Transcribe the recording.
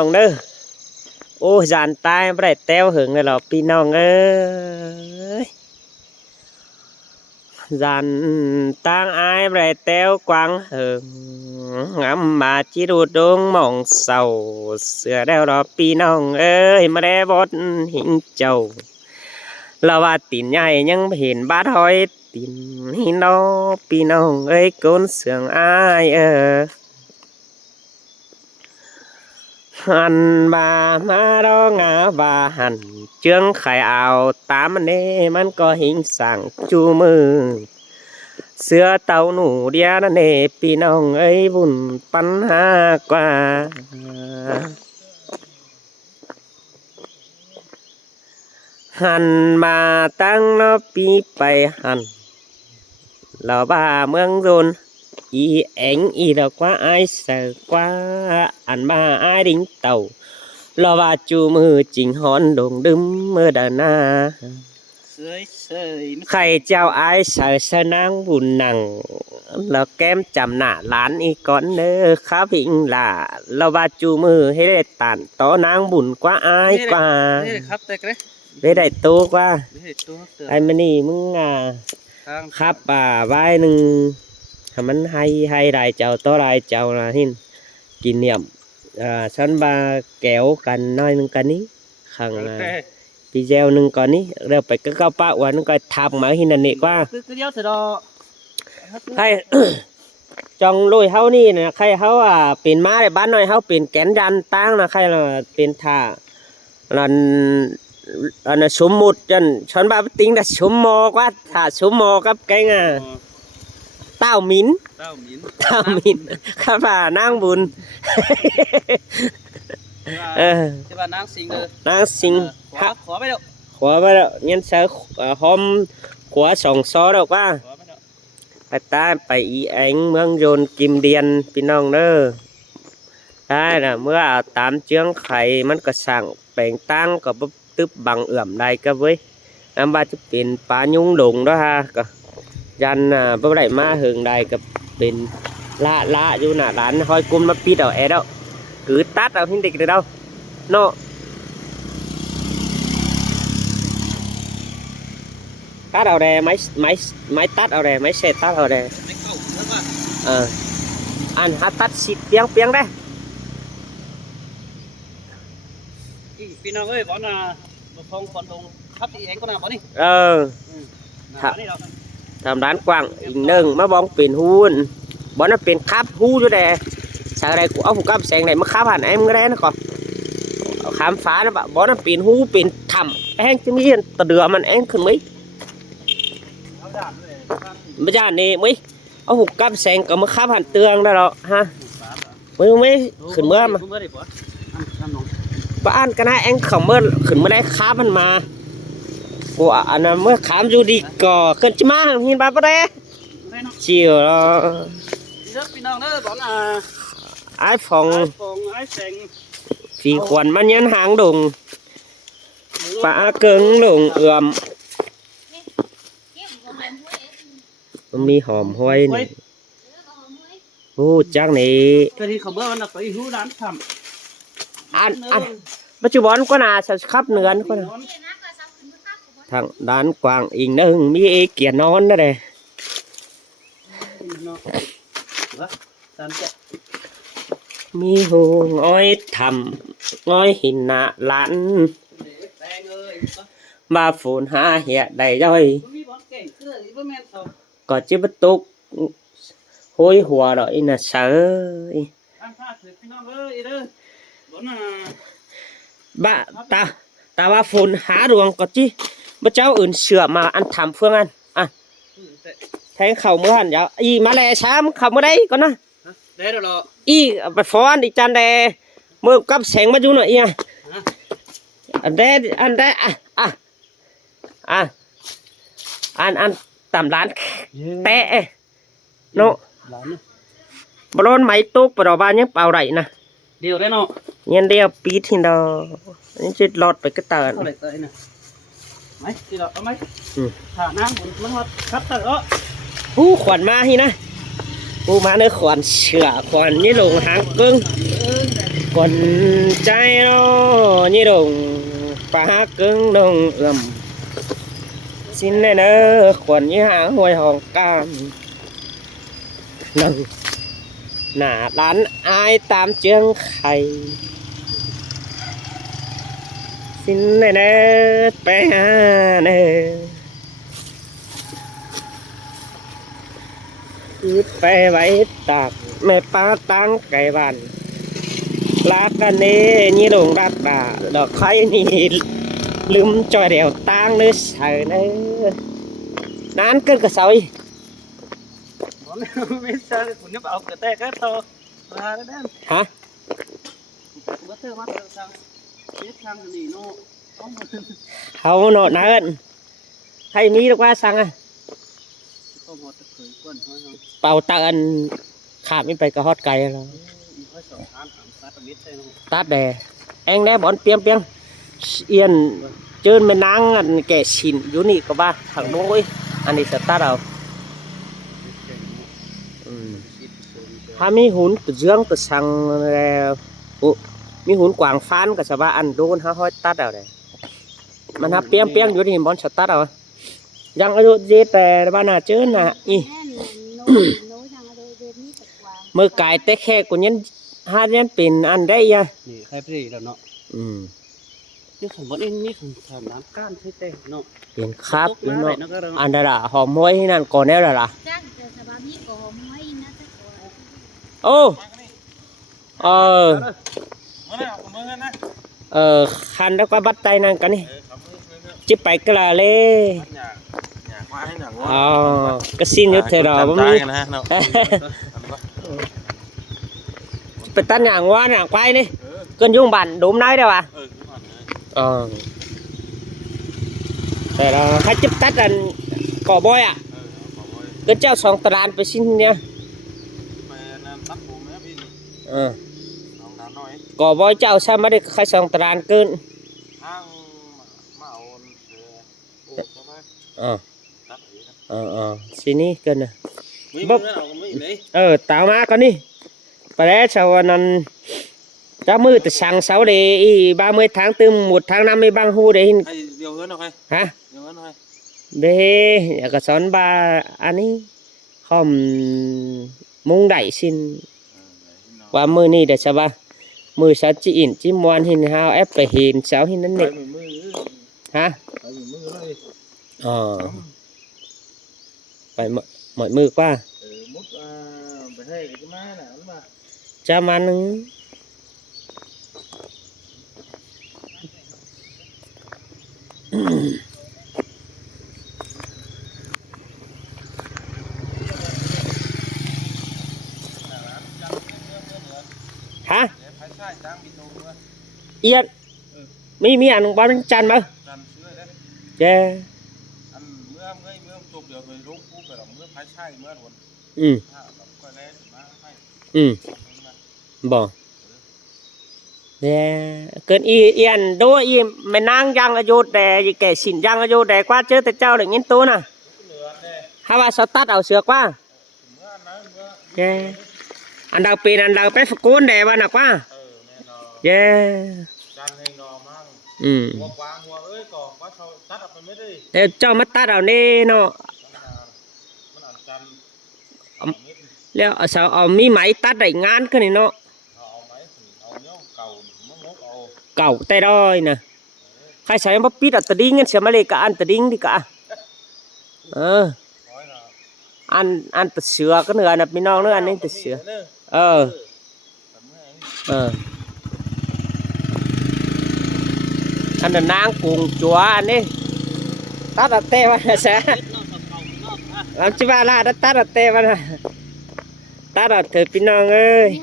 น้องเด้อโอ้ยานตายไม่ได้แต้วหึงเลยหรอพี่น้องเอ้ยยานตั้งอายไม่ได้แต้วกวางหึงงำมาจีรูดงมองเศร้าเสือแล้วหรอพี่น้องเอ้ยมาได้บดหิงเจ้าเราว่าตีนใหญ่ยังเห็นบาดหอยตีนหินอพี่น้องเอ้ยก้นเสืองอายหันมาร้องว่าหันเจืองไข่เอาตามมันเน่มันก็หิงสั่งจูมือเสือเต่าหนูเดียนั่นเน่พี่น้องเอ้ยวุ่นปัญหากว่าหันมาตั้งนอปีไปหันเราบ้าเมืองโดนอีเอ็งอีเราquá ai sợ quá anh ba ai đính tàu lo ba chu mưa chỉnh hòn đồn đâm mưa đà naใครเจ้าai sợ sợ nang buồn nặng là kem chầm nạ lán y con nơ khá vĩnh là lo ba chu mưa hay để tàn to nang buồn quá ai quá để đại tô quá anh mới điมึงครับไว้หนึ่งมันให้ได้เจ้าต่อได้เจ้านะหินกินเนี่ยฉันบาแก้วกันน้อยหนึ่งกันนี้ขังปีเจลหนึ่งก่อนนี้เรียกไปก็เก้าป้าวันนึงก็ทำมาหินนั่นนี่ว่าใครจองลุยเฮานี่นะใครเฮาเป็นม้าในบ้านน้อยเฮาเป็นแกนยันตั้งนะใครเป็นท่าอันสมมุติจนฉันบาติ้งแต่สมมอว่าท่าสมมอกับไก่งาเต้ามินครับนางบุญที่ว่านางสิงนางสิงขอไปแล้วยันเสือหอมขวาสองซอดอกว่าไปตาไปอีเอ็งเมืองโยนกิมเดียนพี่น้องเด้อได้นะเมื่อตามเชื้องไข่มันก็สั่งแปลงตั้งก็ตึบบังเอื่อมได้ก็เว้ยน้ำบาจะเป็นปลายุ่งดงđó haก็ยันบ่ได้มาหึงได้ก็เป็นละอยู่หน้าร้านหอยกุ้มมาปิดเอาแอร์แล้วcứ tátเอาหิ้งเด็กเลยđâu nó tátเอาđè máy tátเอาđè máy xe tátเอาđè ăn hát tát xịt tiếng đấy พี่น้องเอ้ยบ่น่ะบ่ฟองฝนลงครับอีเองก็น่ะบ่นี่ทำร้านกว้างอีกหนึ่งมาบองเป็นหุ้นบอลน่ะเป็นคาบหูอยู่แดสายอะไรกูเอาหูกับแสงไหนมาคาบหันไอ้มึงได้นะก่อนขามฟ้านะบะบอลน่ะเป็นหูเป็นถ้ำแองจะมีตะเดือมันแองขึ้นไหมไม่ใช่นี่มั้ยเอาหูกับแสงก็มาคาบหันเตืองได้หรอฮะไม่ขึ้นเมื่อมาบ้านกันนะแองขำเมื่อขึ้นมาได้คาบมันมากูอันนั้นเมื่อขามอยู่ดีก่อขึ้นจะมาหินบาปะเด้chiềuพี่น้องเด้อบ่น่ะai phòng vì quầnมันยันหางดงปลาเกิงดงมันมีหอมห้อยนี่โอ้จังนี่ก็ที่เขาเมื่อวันน่ะไปหูร้านทำอันปัจจุบันก็น่าจะขับเนื้อก็น่ะทางด้านกว้างอีกนึงมีเกียร์นอนนั่นแหละมีหูง้อยทำง้อยหินหนาลันมาฝนหาเหี้ยได้ย่อยก็จิบตุกโหยหัวดอกน่ะเสยบ้าตาว่าฝนหาดวงก็จิบ่เจ้าอื่นเชื่อมาอันทำเฟื่องอันแทงเข่าเมื่อหันเดี๋ยวอีมาแลช้ามเข่าเมื่อใดก่อนนะอีไปฟ้อนอีจันแดเมื่อกับแสงมาอยู่หน่อยอีอันแดอันตำร้านแตะเนาะบอลไม้ตุกปลาบ้านยังเปล่าไรนะเดียวได้เนาะยันเดียวปีที่เรานี่จะหลอดไปก็เตือนไหมที่เราเอาไหมถ่าน้ำมันว่าครับเต๋อผู้ขวัญมาที่นะผู้มาเนื้อขวัญเฉื่อขวัญนี่ลงหางกึ่ง quần trái nó như đồng phá cứng đồng ươm xin này nơ quần như hãng hồi hòn cam nâng nả đán ai tám chương khay xin này nơ bé nơ ít bé váy tạc mẹ pa tăng cái bàn lá can nê như đồng đạc đà đọc khay nhị lùm cho đèo tăng nữa xài nữa nán cơn cả soi Biết sao cũng nhấp ốc cái tay cái to ra đấy hả bữa thứ mắt sang biết sang thì nó không nọ nán hay mi được qua sang à có một cái quần thôi không bảo tận khám đi phải có hót cày rồi có sổ ăn sát biết đây không tát đè anh nè bón piêm piêm yên chơi mình nang kẻ xỉn vô nị có ba thằng đôi anh đi sẽ tát đâu ha mi hún từ dương từ sang mi hún quảng phan cả sao ba ăn đôn ha hoi tát đâu đấy mình ha piêm piêm vô nị bón sẽ tát đâu răng ở dê tè ba nào chứ nè mơ cài té khe của nhân hai nhân pin ăn đây àนี่ใครพี่แล้วเนาะนี่ผมว่านี่ผมทำน้ำก้านใช่เต้เนาะ tiền khắp nó ăn đây là họ muối nên còn nếu là ô khăn đó qua bắt tay năng cái này chip bài cái là lê cái xin như thế đó bấm đi phải tắt nhà ngoan nhà quay đi cơn dung bản đúng nói đâu à để là khách chấp tắt là cỏ bôi à cơn treo sòng tàn đàn phải xin nha cỏ bôi treo sao mới được khai sòng tàn đàn cơn xin đi cơn à tao má con đi và đấy sau năm cho mưa từ sáng 6 để 30 tháng 4 1 tháng 5 băng hu để hả để có son ba anh ấy không mông đẩy xin qua mưa này để sao ba mưa sao chỉ in chỉ muôn hình hao ép phải hình sáu hình nấn nè hả phải mọi mưa qua cha man hả yên mi ăn bao nhiêu chăn mà yeah bỏ cơn yên đố yên mình đang răng ở vô để kẻ xỉn răng ở vô để qua chứ tại trao được những tố nè hai ba sao tắt ở sửa qua anh đào pin anh đào bé cuốn để ba nào qua để cho mắt tắt ở đây nó liệu sao ở mi máy tắt đẩy ngán cái này nó cẩu tay đôi nè khai sáng bắp pít ở tờ đinh sẽ mà lấy cả ăn tờ đinh đi cả ăn tờ sữa cái nữa là mình non nữa ăn tờ sữa ăn là nang cùng chúa ăn đi tát ở tê vào sẽ làm chi ba la đã tát ở tê vào tát ở thử mình non ơi